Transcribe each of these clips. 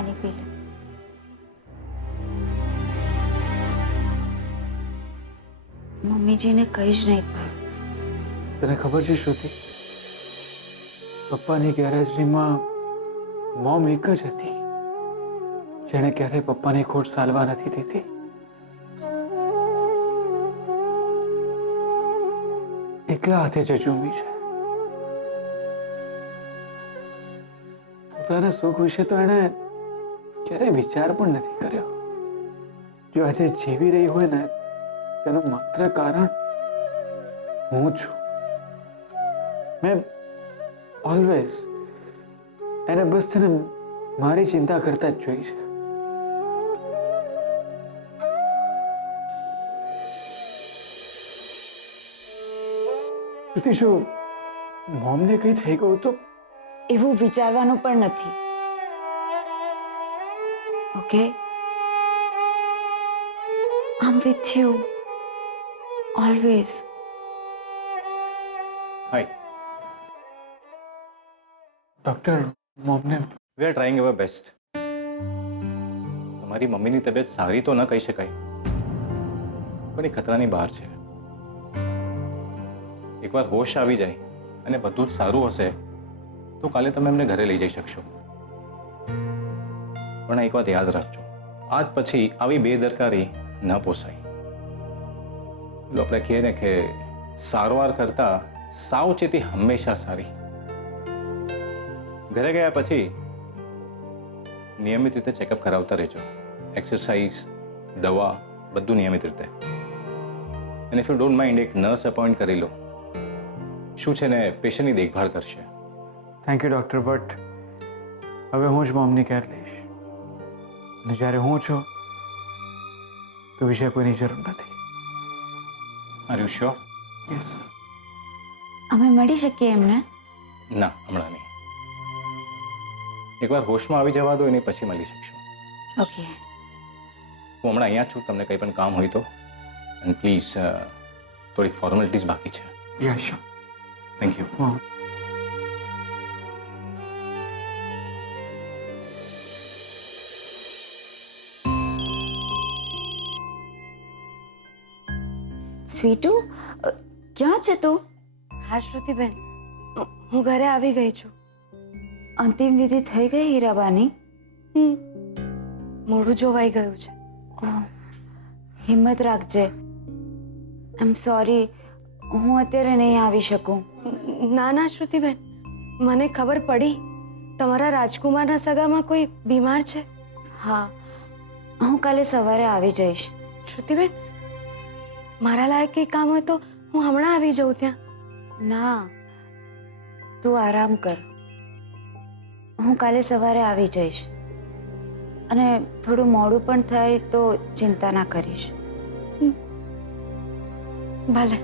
पानी पी ले। मम्मी जी ने कहीं ज नहीं कहा। तने खबर है श्रुति, पप्पानी ગેરહાજરીમાં મોમ એક જ હતી જેણે ક્યારેય પપ્પાની ખોટ સાલવા નથી દીધી। એકલા હાથે જજુમી છે। પોતાના સુખ વિશે તો એણે ક્યારેય વિચાર પણ નથી કર્યો। જો આજે જીવી રહી હોય ને તેનું માત્ર કારણ હું છું। मैं ऑलवेज એને બસ છે ને મારી ચિંતા કરતા જ જોઈ છે। શ્રુતિ, શું મોમને કઈ થઈ ગયું તો? એવું વિચારવાનું પણ નથી। Okay, I am with you always. Hi, doctor, મોમને we are trying our best. તમારી મમ્મીની તબિયત સારી તો ન કહી શકાય, પણ એ ખતરાની બહાર છે। એકવાર હોશ આવી જાય અને બધું જ સારું હશે તો કાલે તમે એમને ઘરે લઈ જઈ શકશો। પણ એક વાત યાદ રાખજો, આજ પછી આવી બેદરકારી ન પોસાય। આપણે કહીએ ને કે સારવાર કરતા સાવચેતી હંમેશા સારી। ઘરે ગયા પછી નિયમિત રીતે ચેકઅપ કરાવતા રહેજો। એક્સરસાઇઝ, દવા બધું નિયમિત રીતે। અને ઇફ યુ ડોન્ટ માઇન્ડ એક નર્સ અપોઇન્ટ કરી લો, શું છે ને પેશન્ટની દેખભાળ કરશે। થેન્ક યુ ડોક્ટર, બટ હવે હું જ મોમની કેર લઈશ અને જ્યારે હું છું તો વિશે કોઈની જરૂર નથી। Are you sure? યસ। અમે મળી શકીએ એમને? ના, હમણાં નહીં। એકવાર હોશમાં આવી જવા દો, એની પછી મળી શકશો। ઓકે। હું હમણાં અહીંયા જ છું, તમને કંઈ પણ કામ હોય તો। અને પ્લીઝ થોડીક ફોર્માલિટીઝ બાકી છે। Yes, sure. Thank you. Mom, સ્વીટુ, ક્યાં છે તું? હા શ્રુતિબેન, હું ઘરે આવી ગઈ છું। અંતિમ વિધિ થઈ ગઈ હીરાબાની? મોઢું જોવાઈ ગયું છે। ઓહ, હિંમત રાખજે। આઈ એમ સોરી, હું અત્યારે નહીં આવી શકું। ના ના શ્રુતિબેન, મને ખબર પડી તમારા રાજકુમારના સગામાં કોઈ બીમાર છે। હા, હું કાલે સવારે આવી જઈશ। શ્રુતિબેન, મારા લાયક કંઈ કામ હોય તો હું હમણાં આવી જાઉં ત્યાં। ના, તું આરામ કર, હું કાલે સવારે આવી જઈશ। અને થોડું મોડું પણ થાય તો ચિંતા ના કરીશ। ભલે।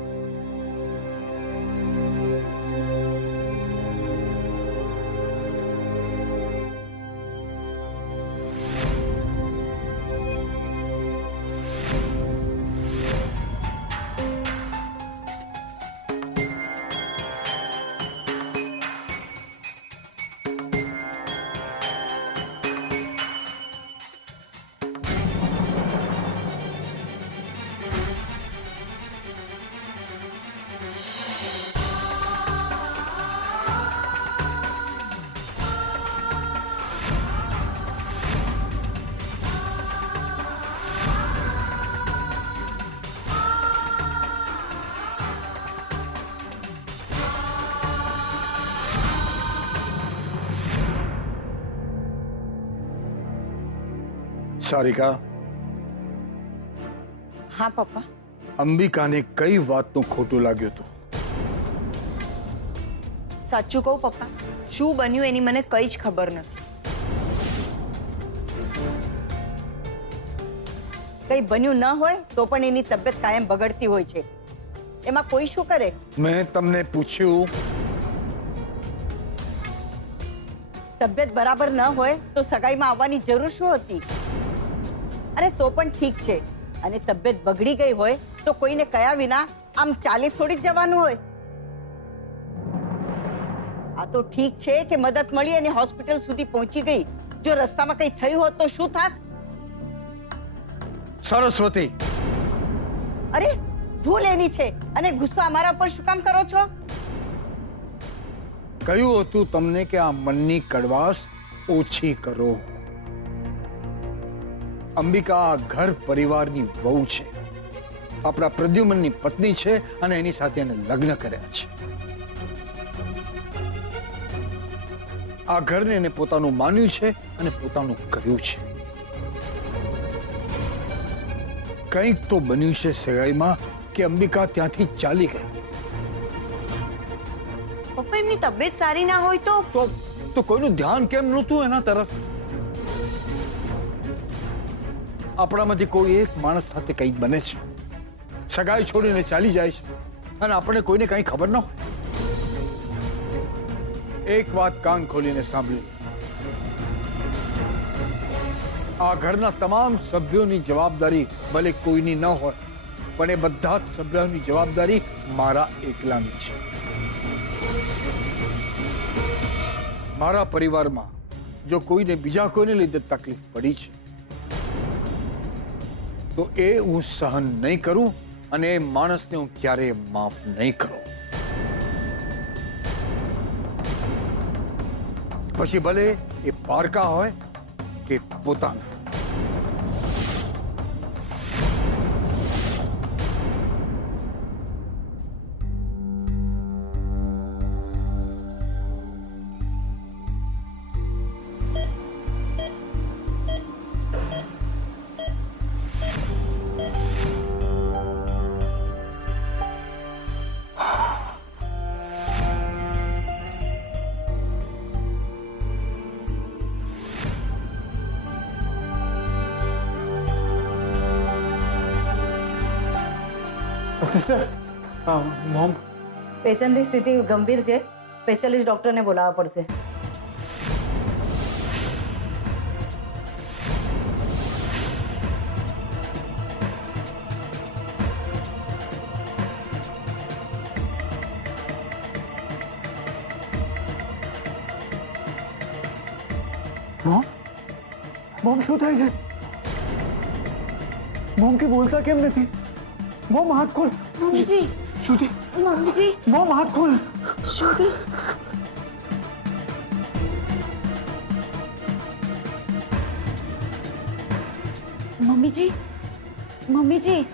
સારિકા, હા પપ્પા। અંબિકાને કઈ વાતનું ખોટું લાગ્યું હતું? સાચું કહું પપ્પા, શું બન્યું એની મને કઈ જ ખબર નથી। કઈ બન્યું ન હોય તો પણ એની તબિયત કાયમ બગડતી હોય છે, એમાં કોઈ શું કરે? મેં તમને પૂછ્યું, તબિયત બરાબર ન હોય તો સગાઈમાં આવવાની જરૂર શું હતી? અરે તો પણ ઠીક છે, અને તબિયત બગડી ગઈ હોય તો કોઈને કયા વિના આમ ચાલી થોડી જ જવાનું હોય? આ તો ઠીક છે કે મદદ મળી અને હોસ્પિટલ સુધી પહોંચી ગઈ, જો રસ્તામાં કંઈ થયું હોત તો શું થાત? સરસ્વતી, અરે ભૂલ એની છે અને ગુસ્સો અમારા પર શું કામ કરો છો? કહ્યું હતું તમને કે આ મનની કડવાશ ઓછી કરો. અંબિકા આ ઘર પરિવારની વહુ છે, આપણા પ્રદ્યુમનની પત્ની છે અને એની સાથે એને લગ્ન કર્યા છે. આ ઘરને એને પોતાનું માન્યું છે અને પોતાનું કર્યું છે. કંઈક તો બન્યું છે સગાઈમાં કે અંબિકા ત્યાંથી ચાલી ગઈ. પપ્પા એમની તબિયત સારી ના હોય તો કોઈનું ધ્યાન કેમ નહોતું એના તરફ? આપણામાંથી કોઈ એક માણસ સાથે કંઈક બને છે, સગાઈ છોડીને ચાલી જાય છે અને આપણે કોઈને કંઈ ખબર ન હોય. એક વાત કાન ખોલીને સાંભળી, આ ઘરના તમામ સભ્યોની જવાબદારી ભલે કોઈની ન હોય, પણ એ બધા જ સભ્યોની જવાબદારી મારા એકલાની છે. મારા પરિવારમાં જો કોઈને બીજા કોઈને લીધે તકલીફ પડી છે તો એ હું સહન નહીં કરું અને એ માણસને હું ક્યારેય માફ નહીં કરું. પછી ભલે એ પારકા હોય કે પોતાના. મોમ, પેશન્ટની સ્થિતિ ગંભીર છે, સ્પેશિયાલિસ્ટ ડોક્ટરને બોલાવવા પડશે. મોમ, મોમ શું થાય છે? મોમ કે બોલતા કેમ નથી? મોમ હાથ ખોલ. મમ્મીજી, શ્રુતિ, મમ્મીજી, મોમ હાથ ખોલ. શ્રુતિ. મમ્મીજી, મમ્મીજી.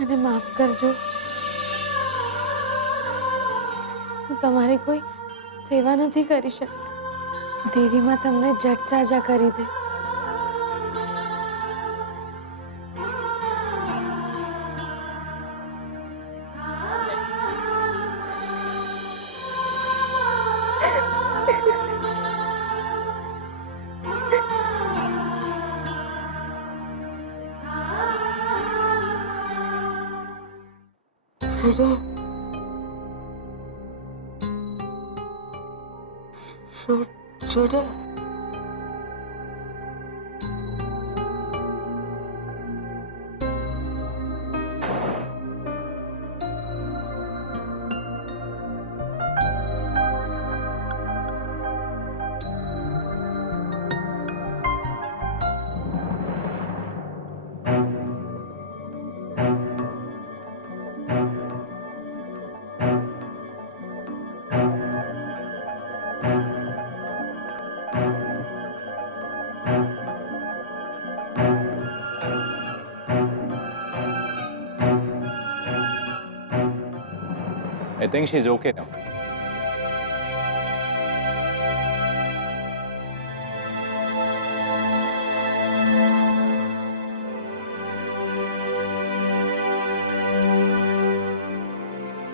મને માફ કરજો, હું તમારી કોઈ સેવા નથી કરી શકતી. દેવીમાં તમને જટ સાજા કરી દે. I think she's okay now.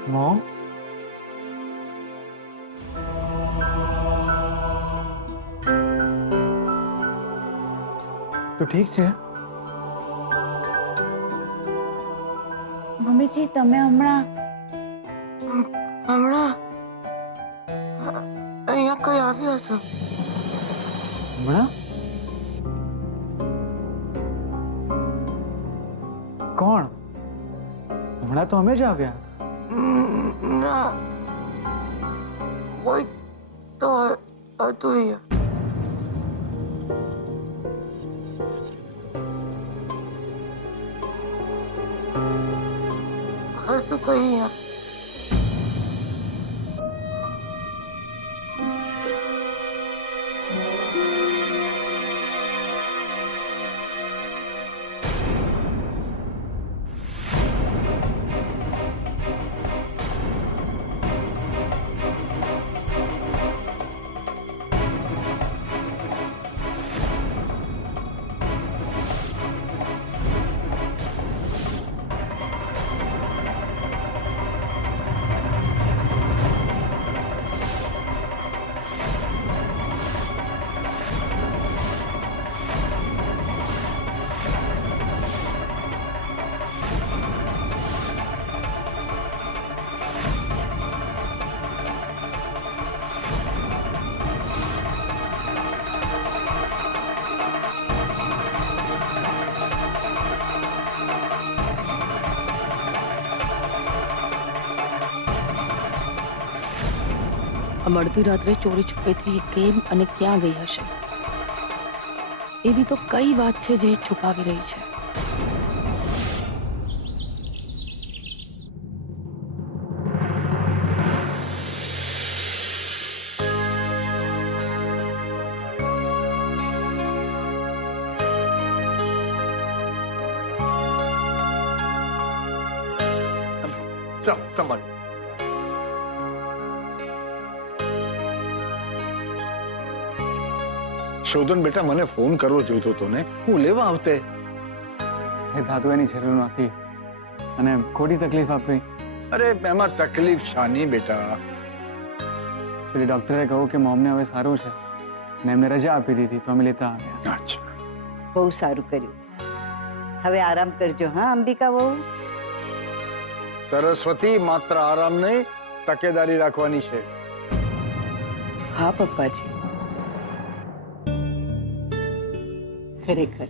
Mom, તો ઠીક છે? મમ્મીજી તમે હમણાં અહીંયા કોઈ આવ્યો હતો. હમણાં કોણ? હમણાં તો અમે જ આવ્યા હતા. ના, કોઈ તો હતું અહીંયા. હતું કોઈ અહીંયા. અડધી રાત્રે ચોરી છુપેથી કેમ અને ક્યાં ગઈ હશે? એવી તો કઈ વાત છે જે છુપાવી રહી છે. સંભાળ. શોધન બેટા, મને ફોન કરવો જોઈતો હતો ને, હું લેવા આવતે. એ દાદુ એની જરૂર નથી અને ખોટી તકલીફ આપવી. અરે એમાં તકલીફ શાની બેટા? એકચ્યુઅલી ડૉક્ટરે કહ્યું કે મોમને હવે સારું છે અને એમને રજા આપી દીધી તો અમે લેતા આવ્યા. અચ્છા, બહુ સારું કર્યું. હવે આરામ કરજો હા અંબિકા બહુ. સરસ્વતી, માત્ર આરામ નહીં, તકેદારી રાખવાની છે. હા પપ્પાજી, ખરેખર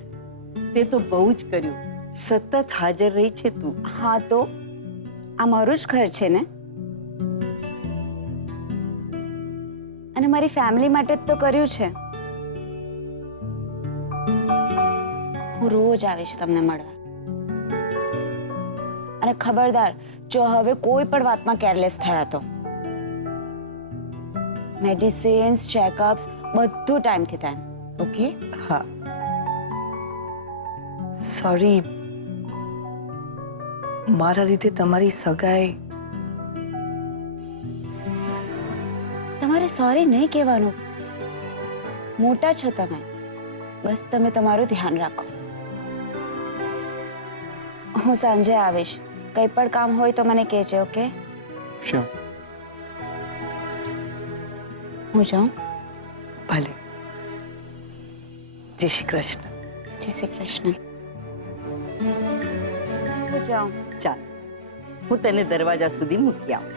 તે તો બહુ જ કર્યું. સતત હાજર રહી છે તું. હા તો આ મારું જ ઘર છે ને, અને મારી ફેમિલી માટે જ તો કર્યું છે. હું રોજ આવીશ તમને મળવા. અને ખબરદાર, જો હવે કોઈ પણ વાતમાં કેરલેસ થયા તો મેડિસિન્સ, ચેકઅપ્સ બધું ટાઈમથી ટાઈમ. ઓકે? હા. સોરી, મારા લીધે તમારી સગાઈ. તમારે સોરી નહીં કહેવાનું. મોટા છો તમે, બસ તમે તમારું ધ્યાન રાખો. હું સાંજે આવીશ. કંઈ પણ કામ હોય તો મને કહેજે. ઓકે? શ્યોર. હું જાઉં? ભલે. જય શ્રી કૃષ્ણ. જય શ્રી કૃષ્ણ. હું જાઉં. ચાલ, હું તને દરવાજા સુધી મૂકી આવું.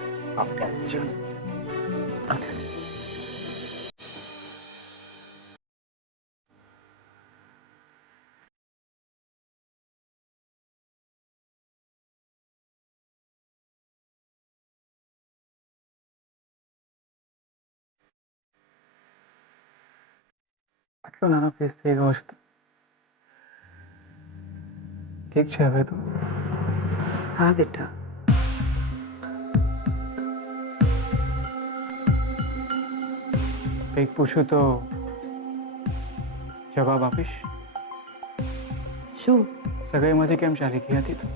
આટલો નાનો કેસ થઈ ગયો છે. ઠીક છે હવે તો. હા બેટા. કંઈક પૂછું તો જવાબ આપીશ? શું? સગાઈમાંથી કેમ ચાલી ગઈ હતી તું?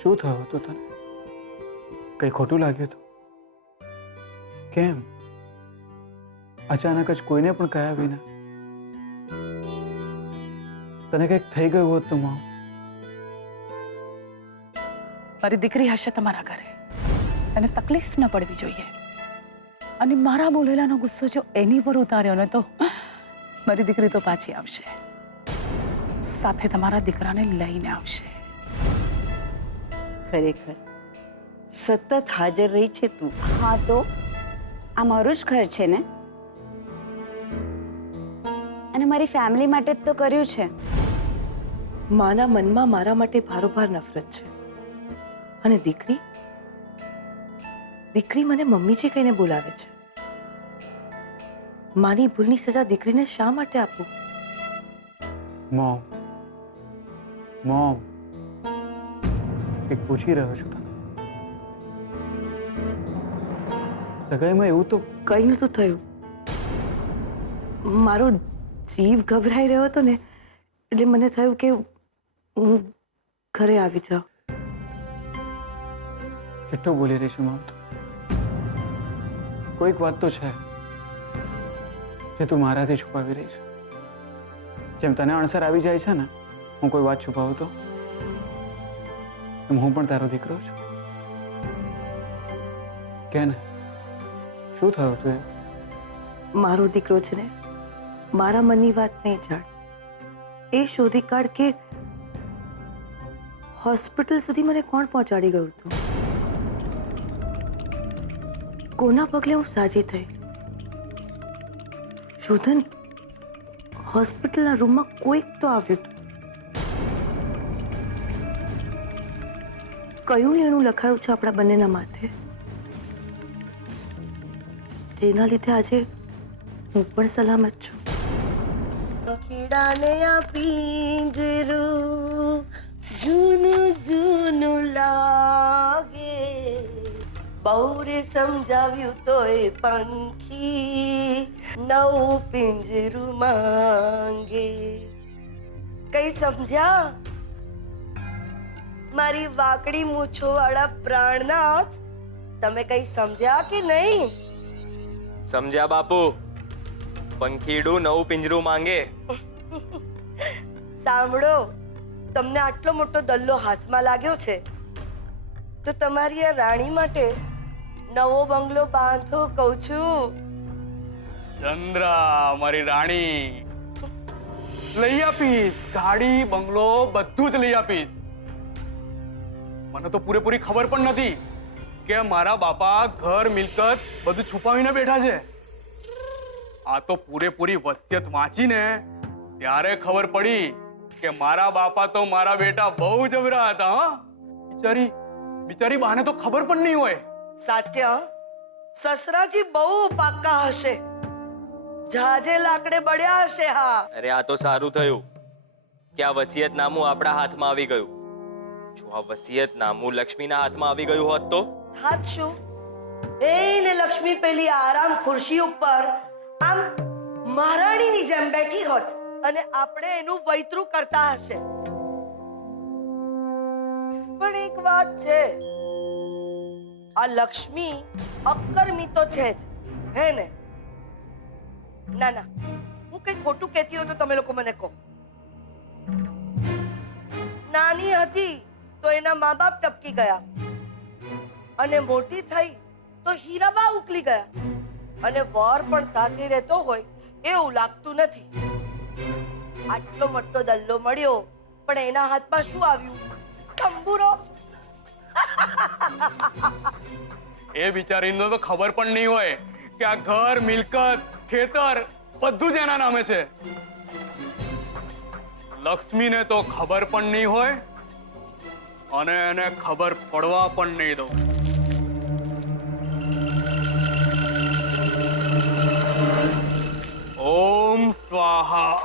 શું થયું હતું તને? કંઈ ખોટું લાગ્યું હતું? કેમ અચાનક જ કોઈને પણ કહ્યા વિના? તને કંઈક થઈ ગયું હોત તો માં? મારી દીકરી હશે તમારા ઘરે, એને તકલીફ ન પડવી જોઈએ. અને મારા બોલેલાનો ગુસ્સો જો એની પર ઉતાર્યો ને તો મારી દીકરી તો પાછી આવશે, સાથે તમારા દીકરાને લઈને આવશે. ખરેખર સતત હાજર રહી છે તું. હા તો આ મારું જ ઘર છે ને, અને મારી ફેમિલી માટે જ તો કર્યું છે. માના મનમાં મારા માટે ભારોભાર નફરત છે. અને દીકરી દીકરી મને મમ્મીજી કહીને બોલાવે છે. માની ભૂલની સજા દીકરીને શા માટે આપું? મોમ, મોમ, એક પૂછી રહ્યો છું તને. સગાઈમાં એવું તો કંઈ નહોતું થયું. મારો જીવ ગભરાઈ રહ્યો હતો ને, એટલે મને થયું કે હું ઘરે આવી જાઉં. કેટલું બોલી રહી છું મોમ તું? કોઈક વાત તો છે જે તું મારાથી છુપાવી રહી છે. જેમ તને અણસર આવી જાય છે ને હું કોઈ વાત છુપાવું તો, એમ હું પણ તારો દીકરો છું. કે ને શું થયું તું? મારો દીકરો છે ને, મારા મનની વાત નહીં જાણ. એ શોધી કાઢ કે હોસ્પિટલ સુધી મને કોણ પહોંચાડી ગયું હતું, કોના પગલે હું સાજી થઈ. શોધન, હોસ્પિટલના રૂમમાં કોઈક તો આવ્યું હતું. કયું એનું લખાયું છે આપણા બંનેના માથે, જેના લીધે આજે હું પણ સલામત છું. પંખીડાને આ પિંજરું જૂનું જૂનું લાગે, બહુ રે સમજાવ્યું તોય પંખી નવું પિંજરું માંગે. કઈ સમજ્યા મારી વાકડી મૂછો વાળા પ્રાણનાથ? તમે કઈ સમજ્યા કે નહીં? સમજ્યા બાપુ, પંખીડું નવું પિંજરું માંગે. સાંભળો, તમને આટલો મોટો દલ્લો હાથમાં લાગ્યો છે તો તમારી આ રાણી માટે નવો બંગલો બાંધો કહું છું. ચંદ્રા, મારી રાણી, લઈ આપીશ. ગાડી, બંગલો બધું જ લઈ આપીશ. મને તો પૂરેપૂરી ખબર પણ નથી કે મારા બાપા ઘર મિલકત બધું છુપાવીને બેઠા છે. આ તો પૂરેપૂરી વસિયત વાંચીને ત્યારે ખબર પડી કે મારા બાપા તો મારા બેટા બહુ જબરા હતા. હા, બિચારી બિચારી બાને તો ખબર પણ નહીં હોય. સાચા સસરાજી બહુ પાક્કા હશે, જાજે લાકડે બળ્યા હશે. હા, અરે આ તો સારું થયું કે આ વસિયતનામું આપણા હાથમાં આવી ગયું. જો આ વસિયતનામું લક્ષ્મીના હાથમાં આવી ગયું હોત તો હાથ શું, એને લક્ષ્મી પેલી આરામ ખુરશી ઉપર આમ મહારાણીની જેમ બેઠી હોત અને આપણે એનું વૈતરું કરતા હશે. પણ એક વાત છે, આ લક્ષ્મી અકર્મી તો છે જ, હે ને? ના ના, હું કઈ ખોટું કહેતી હોય તો તમે લોકો મને કહો. નાની હતી તો એના મા બાપ ટપકી ગયા, અને મોટી થઈ તો હીરાબા ઉકલી ગયા, અને વર પણ સાથે રહેતો હોય એવું લાગતું નથી. આટલો મોટો દલ્લો મળ્યો પણ એના હાથમાં શું આવ્યું? તંબુરો. એ બિચારીને તો ખબર પણ નહીં હોય કે આ ઘર, મિલકત, ખેતર બધું જ એના નામે છે. લક્ષ્મીને તો ખબર પણ નહીં હોય અને એને ખબર પડવા પણ નહીં દઉં. ઓમ સ્વાહા.